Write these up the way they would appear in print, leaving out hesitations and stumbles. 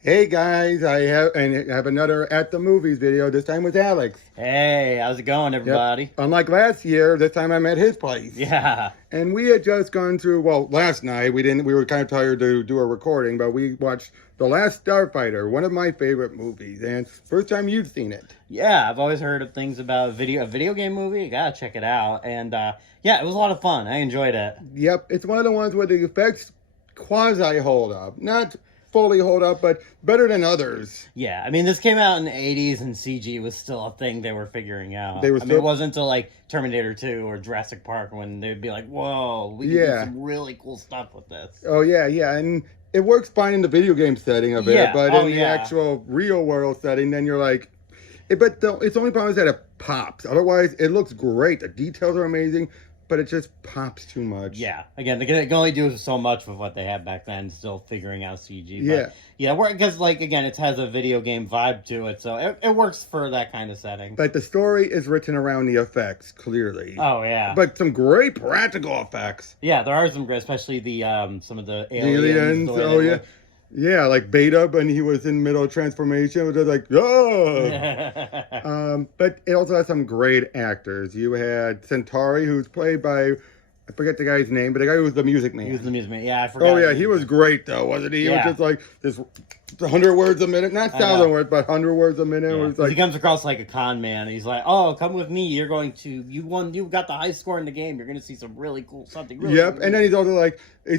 Hey guys, I have another at the movies video. This time with Alex. Hey, how's it going, Yep. everybody? Unlike last year, this time I'm at his place. Yeah, And we had just gone through. Well, last night we were kind of tired to do a recording, but we watched The Last Starfighter, one of my favorite movies, and first time you've seen it. yeah. I've always heard of things about a video game movie. You gotta check it out. And yeah, it was a lot of fun. I enjoyed it. Yep, it's one of the ones where the effects quasi hold up, not fully hold up, but better than others. Yeah, I mean, this came out in the '80s, and CG was still a thing they were figuring out. They were I mean, still it wasn't until like Terminator 2 or Jurassic Park when they'd be like, "Whoa, we can Yeah. do some really cool stuff with this." Oh yeah, and it works fine in the video game setting of it, Yeah. but Oh, in the yeah. actual real world setting, then you're like, its only problem is that it pops. Otherwise, it looks great. The details are amazing, but it just pops too much. Yeah, again, they can only do so much with what they had back then, still figuring out CG. Yeah. But yeah, because like again, it has a video game vibe to it, so it works for that kind of setting. But the story is written around the effects, clearly. Oh yeah, But some great practical effects. yeah, there are some great, especially the some of the Aliens, aliens. The way oh they yeah. look. Yeah, like Beta, when he was in middle of transformation, it was just like, oh! But it also has some great actors. You had Centauri, who's played by, I forget the guy's name, but the guy who was the music man. He was the music man. Yeah, I forgot. Oh yeah, he was great though, wasn't he? He was Yeah. just like this 100 words a minute, not I know. 1,000 words, but 100 words a minute. Yeah. It was 'Cause he like, comes across like a con man, and he's like, "Oh, come with me. You're going to you got the high score in the game. You're going to see some really cool something." Really yep. cool. And then he's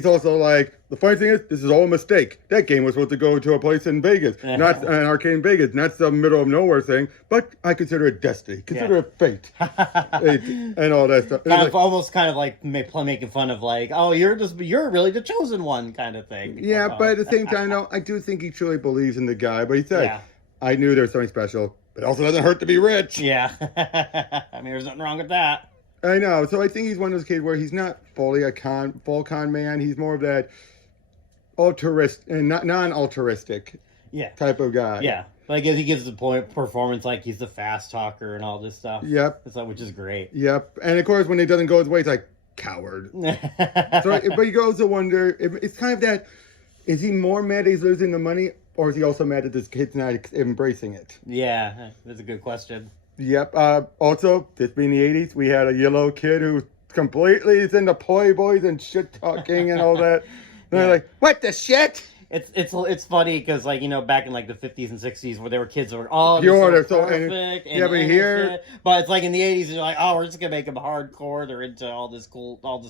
also like, the funny thing is, this is all a mistake. That game was supposed to go to a place in Vegas, not an arcade in Vegas, not some middle of nowhere thing. But I consider it destiny, consider it fate, and all that stuff. Kind of almost kind of like making fun of like, oh, you're really the chosen one kind of thing. Yeah, but at the same time, though, I do think he truly believes in the guy. But he said, Yeah. I knew there was something special, but it also doesn't hurt to be rich. Yeah. I mean, there's nothing wrong with that. I know. So I think he's one of those kids where he's not fully full con man. He's more of that non-altruistic Yeah. type of guy. Yeah. But I guess he gives the point performance like he's the fast talker and all this stuff. Yep. It's like, which is great. Yep. And of course, when it doesn't go his way, it's like, coward. So, but you also wonder, it's kind of that, is he more mad he's losing the money, or is he also mad that this kid's not embracing it? Yeah, that's a good question. Yep. Also, this being the 80s, we had a yellow kid who completely is into Playboys and shit talking and all that. And they're like, what the shit? It's funny because like back in like the 50s and 60s where there were kids that were all Pure, so so- perfect yeah, but here- innocent. But it's like in the 80s you're like, oh, we're just gonna make them hardcore. They're into all this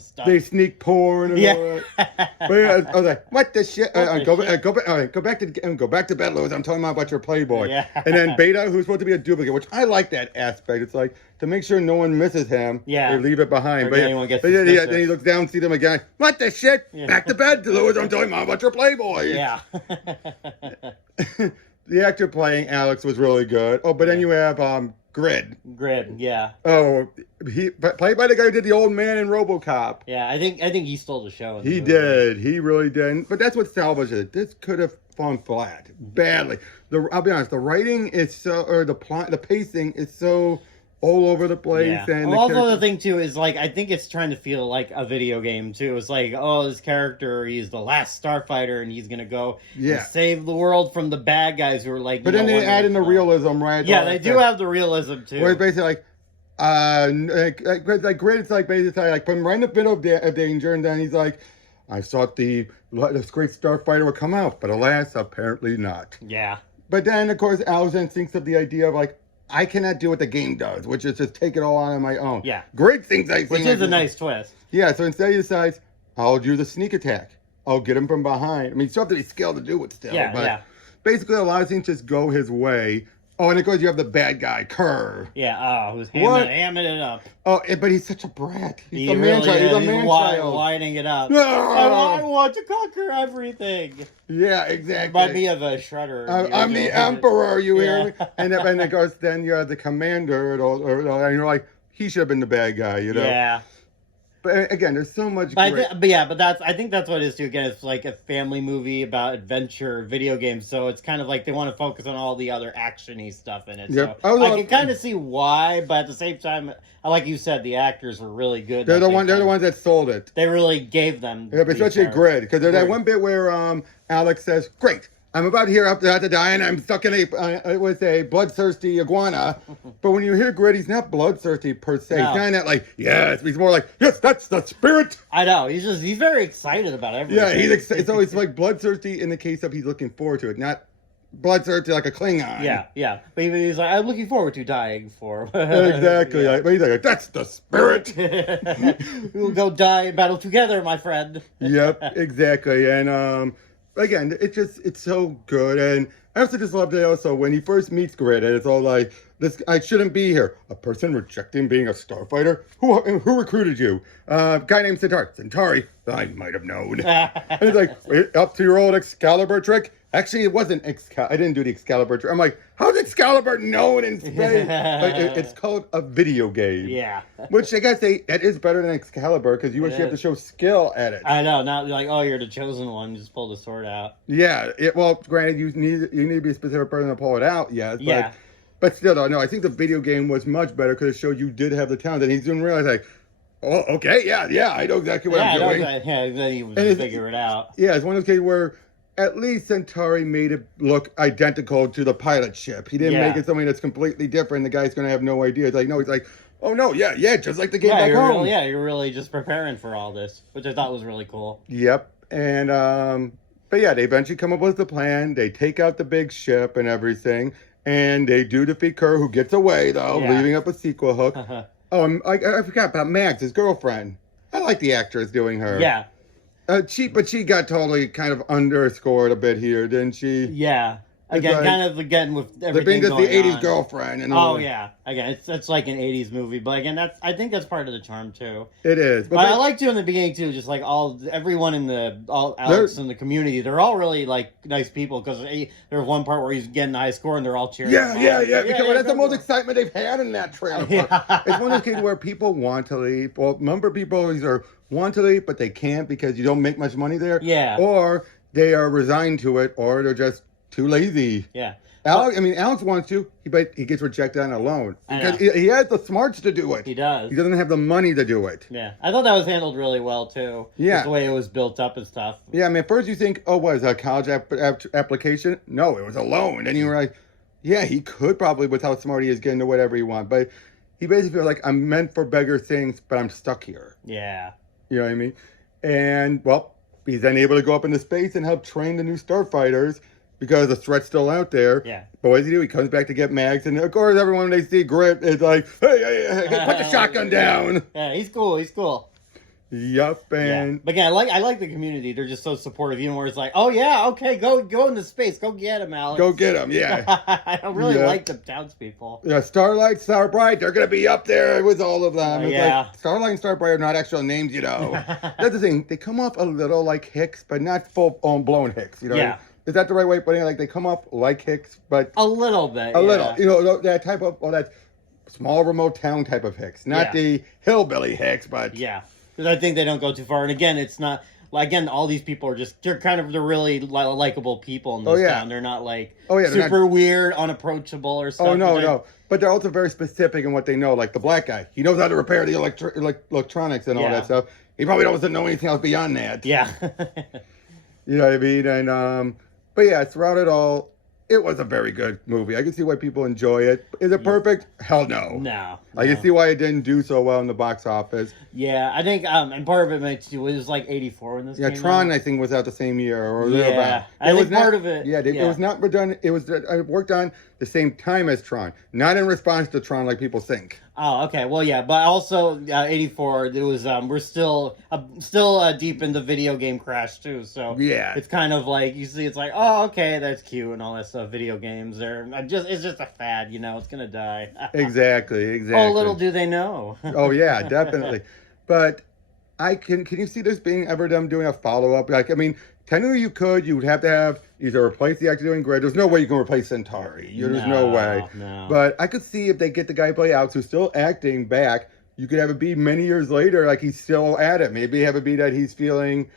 stuff. They sneak porn and all Yeah. that. But yeah, I was like, what the shit? What the Go shit? back. All right, go back to bed, Louis. I'm talking about your Playboy. Yeah. And then Beta, who's supposed to be a duplicate, which I like that aspect. It's like to make sure no one misses him. Yeah. They leave it behind. Or But, anyone gets then suspicious. he looks down, see them again. What the shit? Yeah. Back to bed, Louis. I'm talking about your Playboy. Yeah. The actor playing Alex was really good. Oh, but then you have Grid. Grid. Yeah. Oh, played by the guy who did the old man in RoboCop. Yeah. I think he stole the show. In the He movie. did. He really did. But that's what salvaged it. This could have fallen flat badly. I'll be honest. The writing is the plot, the pacing is so all over the place. Yeah. And Well, also the thing too is like I think it's trying to feel like a video game too. It's like, oh, this character, he's the last Starfighter, and he's gonna go Yeah. and save the world from the bad guys who are like. But then they add in the real. realism, right? Yeah, All they that do stuff. have the realism too. Where it's basically like Grid. It's like basically like put him right in the middle of danger, and then he's like, I thought this great Starfighter would come out, but alas, apparently not. Yeah. But then, of course, Alex then thinks of the idea of like, I cannot do what the game does, which is just take it all on my own. Yeah. Great things I see. Which is a nice twist. Yeah, so instead he decides, I'll use a sneak attack. I'll get him from behind. I mean, you still have to be skilled to do it still. Yeah, but yeah. basically a lot of things just go his way. Oh, and of course you have the bad guy, Kerr. Yeah, oh, who's What? hamming it up. Oh, but he's such a brat. He's He a man really child. He's is. a man He's child. lining it up. Ah! I want to conquer everything. Yeah, exactly. Remind me of a Shredder. I'm the emperor, you hear me? Yeah. And of course, then you have the commander, and you're like, he should have been the bad guy, you know? Yeah. But again, there's so much. But, great... I think that's what it is too. Again, it's like a family movie about adventure video games, so it's kind of like they want to focus on all the other actiony stuff in it. Yep. So I can kind of see why, but at the same time, like you said, the actors were really good. They're the ones that sold it. They really gave them. Yeah, but especially these Grid, because there's that Grid. one bit where Alex says, "Great, I'm about here up to die, and I'm stuck in with a bloodthirsty iguana. But when you hear Grit, he's not bloodthirsty per se. No. He's not that like, yes, he's more like, yes, that's the spirit. I know. He's very excited about everything. Yeah, it's always like bloodthirsty in the case of he's looking forward to it, not bloodthirsty like a Klingon. Yeah. But he's like, I'm looking forward to dying for. Exactly. Yeah. But he's like, that's the spirit. We'll go die in battle together, my friend. Yep, exactly. And again, it's so good. And I also just loved it also when he first meets Grit, and it's all like, this, I shouldn't be here. A person rejecting being a starfighter? Who recruited you? Guy named Centauri. I might have known. And it's like, "Wait, up to your old Excalibur trick? Actually, it wasn't Excalibur. I didn't do the Excalibur trick. I'm like, how's Excalibur known in space? Like, it's called a video game. Yeah. Which I guess that is better than Excalibur because you actually have to show skill at it. I know. Not like, oh, you're the chosen one. Just pull the sword out. Yeah. Well, granted, you need to be a specific person to pull it out. Yes. Yeah. But still, though, no, I think the video game was much better because it showed you did have the talent, and he didn't realize like, oh, okay, yeah, I know exactly what I'm doing. Then he would figure it out. Yeah, it's one of those cases where at least Centauri made it look identical to the pilot ship. He didn't make it something that's completely different. The guy's going to have no idea. It's like, no, he's like, oh, no, yeah, just like the game back home. You're really just preparing for all this, which I thought was really cool. Yep, and, but yeah, they eventually come up with the plan. They take out the big ship and everything, and they do defeat Kerr, who gets away, though, leaving up a sequel hook. Oh, I forgot about Max, his girlfriend. I like the actress doing her. Yeah. She got totally kind of underscored a bit here, didn't she? Yeah. Again, like, kind of again with everything they're being just the going 80s on. girlfriend. And Yeah. Again, it's like an 80s movie, but again, I think that's part of the charm too. It is. But I like to in the beginning too, just like everyone in Alex in the community, they're all really like nice people because there's one part where he's getting the high score and they're all cheering. Yeah. Because that's the most excitement they've had in that trailer. Yeah. It's one of those cases where people want to leave. Well, number of people either want to leave, but they can't because you don't make much money there. Yeah. Or they are resigned to it, or they're just too lazy. Yeah. Alex wants to, but he gets rejected on a loan because he has the smarts to do it. He does. He doesn't have the money to do it. Yeah, I thought that was handled really well too. Yeah, just the way it was built up and stuff. Yeah, I mean, at first you think, oh, what is a college application? No, it was a loan, and you were like, yeah, he could probably, with how smart he is, get into whatever he wants. But he basically feels like I'm meant for bigger things, but I'm stuck here. Yeah, you know what I mean? And well, he's then able to go up into space and help train the new starfighters. Because the threat's still out there. Yeah. But what does he do? He comes back to get Max. And of course, everyone, when they see Grit, is like, hey, put the shotgun down. Yeah, he's cool. Yup. And... Yeah. But again, I like the community. They're just so supportive. Even where it's like, oh, yeah, okay, go into space. Go get him, Alex. Go get him, yeah. I really like the townspeople. Yeah, Starlight, Starbright, they're going to be up there with all of them. It's like, Starlight and Starbright are not actual names, you know. That's the thing. They come off a little like Hicks, but not full-on blown Hicks, you know. Yeah. Is that the right way of putting it? Like, they come up like Hicks, but... A little bit, A little. You know, that type of... Well, that small remote town type of Hicks. Not the hillbilly Hicks, but... Yeah. Because I think they don't go too far. And again, it's not... Like, again, all these people are just... They're really likable people in this town. They're not, like, super weird, unapproachable or something. No. But they're also very specific in what they know. Like, the black guy. He knows how to repair the electronics and all that stuff. He probably doesn't know anything else beyond that. Yeah. You know what I mean? And, but yeah, throughout it all, it was a very good movie. I can see why people enjoy it. Is it perfect? Hell no. No. I can see why it didn't do so well in the box office. Yeah, I think, and part of it was like 84 when this came Tron, out. I think, was out the same year. Or I think part of it. Yeah, it was not done. It was worked on the same time as Tron. Not in response to Tron like people think. Oh, okay. Well, yeah, but also 84. It was we're still deep in the video game crash too. So yeah, it's kind of like you see, it's like, oh, okay, that's cute and all that stuff. Video games, it's just a fad, you know. It's gonna die. Exactly. Oh, little do they know. Oh yeah, definitely. But can you see this being ever them doing a follow up? Like, I mean, technically you would have to have either replace the actor doing Grid. There's no way you can replace Centauri. There's no way. No. But I could see if they get the guy who play Alex who's still acting back, you could have it be many years later, like he's still at it. Maybe have it be that he's feeling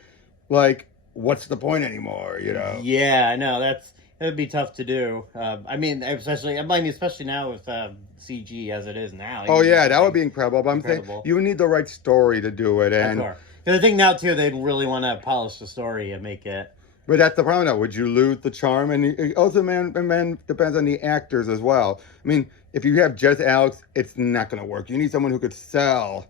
like, what's the point anymore, you know? Yeah, I know. It would be tough to do. Especially now with CG as it is now. Oh, yeah, that would be incredible. But I'm saying you would need the right story to do it. And because I think now, too, they really want to polish the story and make it... But that's the problem now. Would you lose the charm? And it also, man, depends on the actors as well. I mean, if you have just Alex, it's not going to work. You need someone who could sell.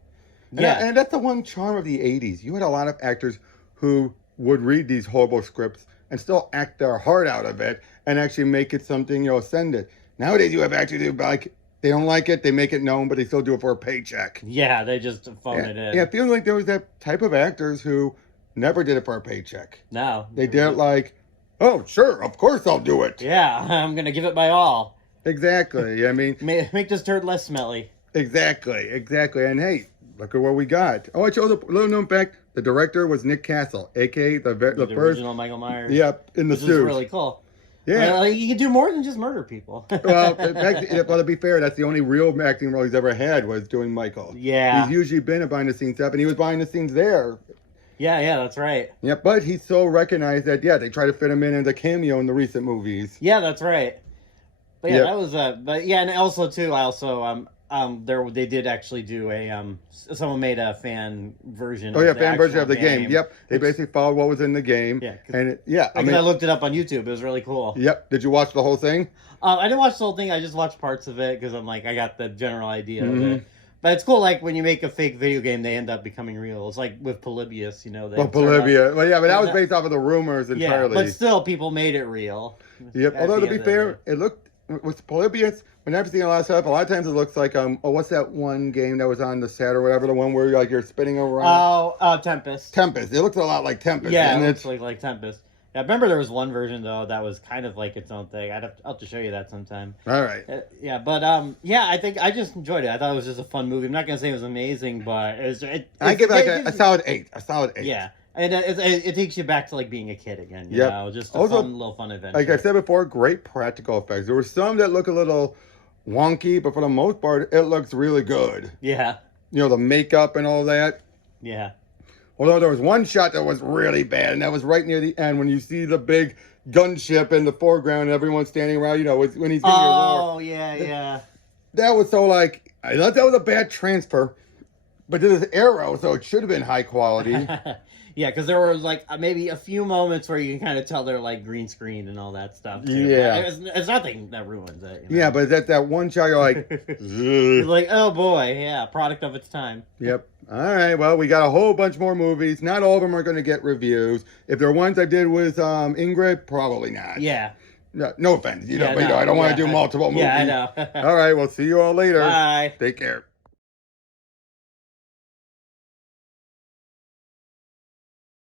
Yeah. And that's the one charm of the 80s. You had a lot of actors who would read these horrible scripts and still act their heart out of it and actually make it something, send it. Nowadays, you have actors who, like, they don't like it, they make it known, but they still do it for a paycheck. Yeah, they just phone it in. Yeah, it feels like there was that type of actors who never did it for a paycheck. No. They did it like, oh, sure, of course I'll do it. Yeah, I'm going to give it my all. Exactly. I mean, make this turd less smelly. Exactly. And hey, look at what we got. Oh, I chose a little known fact. The director was Nick Castle, a.k.a. the first original Michael Myers. Yep, in the suit. Which is really cool. Yeah. Well, you can do more than just murder people. Well, to be fair, that's the only real acting role he's ever had was doing Michael. Yeah. He's usually been a behind the scenes stuff, and he was behind the scenes there. Yeah, that's right. Yeah, but he's so recognized that, they try to fit him in as a cameo in the recent movies. Yeah, that's right. But yeah, that was but yeah, and also too, they did actually do a someone made a fan version. Fan version of the game. Yep, they basically followed what was in the game. Yeah, I looked it up on YouTube. It was really cool. Yep. Did you watch the whole thing? I didn't watch the whole thing. I just watched parts of it because I'm like, I got the general idea of it. But it's cool, like, when you make a fake video game, they end up becoming real. It's like with Polybius, Polybius. Well, yeah, but that was based off of the rumors entirely. Yeah, but still, people made it real. Yep, although to be fair, it looked, with Polybius, when I've seen a lot of stuff, a lot of times it looks like, what's that one game that was on the set or whatever, the one where, like, you're spinning around? Tempest. Tempest. It looks a lot like Tempest. Yeah, it looks like Tempest. I remember there was one version though that was kind of like its own thing. I'll have to show you that sometime. All right. I think I just enjoyed it. I thought it was just a fun movie. I'm not gonna say it was amazing, but I give it like a solid 8. A solid 8. Yeah, and it takes you back to like being a kid again. You know, just a little fun adventure. Like I said before, great practical effects. There were some that look a little wonky, but for the most part, it looks really good. Yeah. The makeup and all that. Yeah. Although there was one shot that was really bad, and that was right near the end when you see the big gunship in the foreground and everyone standing around, when he's getting your war. Oh, yeah. That was so, like, I thought that was a bad transfer, but this is Arrow, so it should have been high quality. Yeah, because there was, like, maybe a few moments where you can kind of tell they're, like, green screen and all that stuff, too. Yeah. It's nothing that ruins it. Yeah, but it's that one shot, you're like... It's like, oh, boy, yeah, product of its time. Yep. All right, well, we got a whole bunch more movies. Not all of them are going to get reviews. If there are ones I did with Ingrid, probably not. Yeah. No offense. I don't want to do multiple movies. Yeah, I know. All right, we'll see you all later. Bye. Take care.